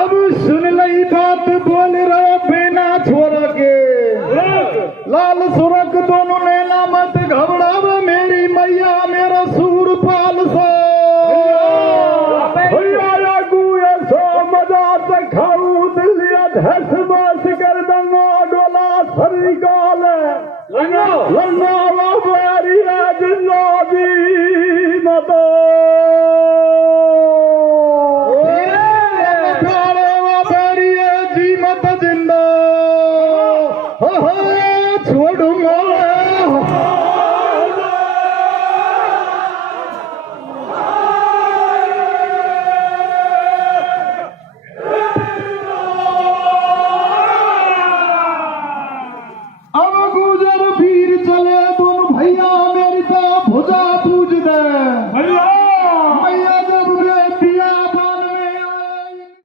अब सुन लई बात बोल रहे बिना छोरा के लाल सुरख दोनों नैना मत घबराव मेरी मैया मेरा सूरपाल से भैया गुए सो मजा से खाऊ दिलिया धस बस कर दंगो डोला सरी गाल लंगा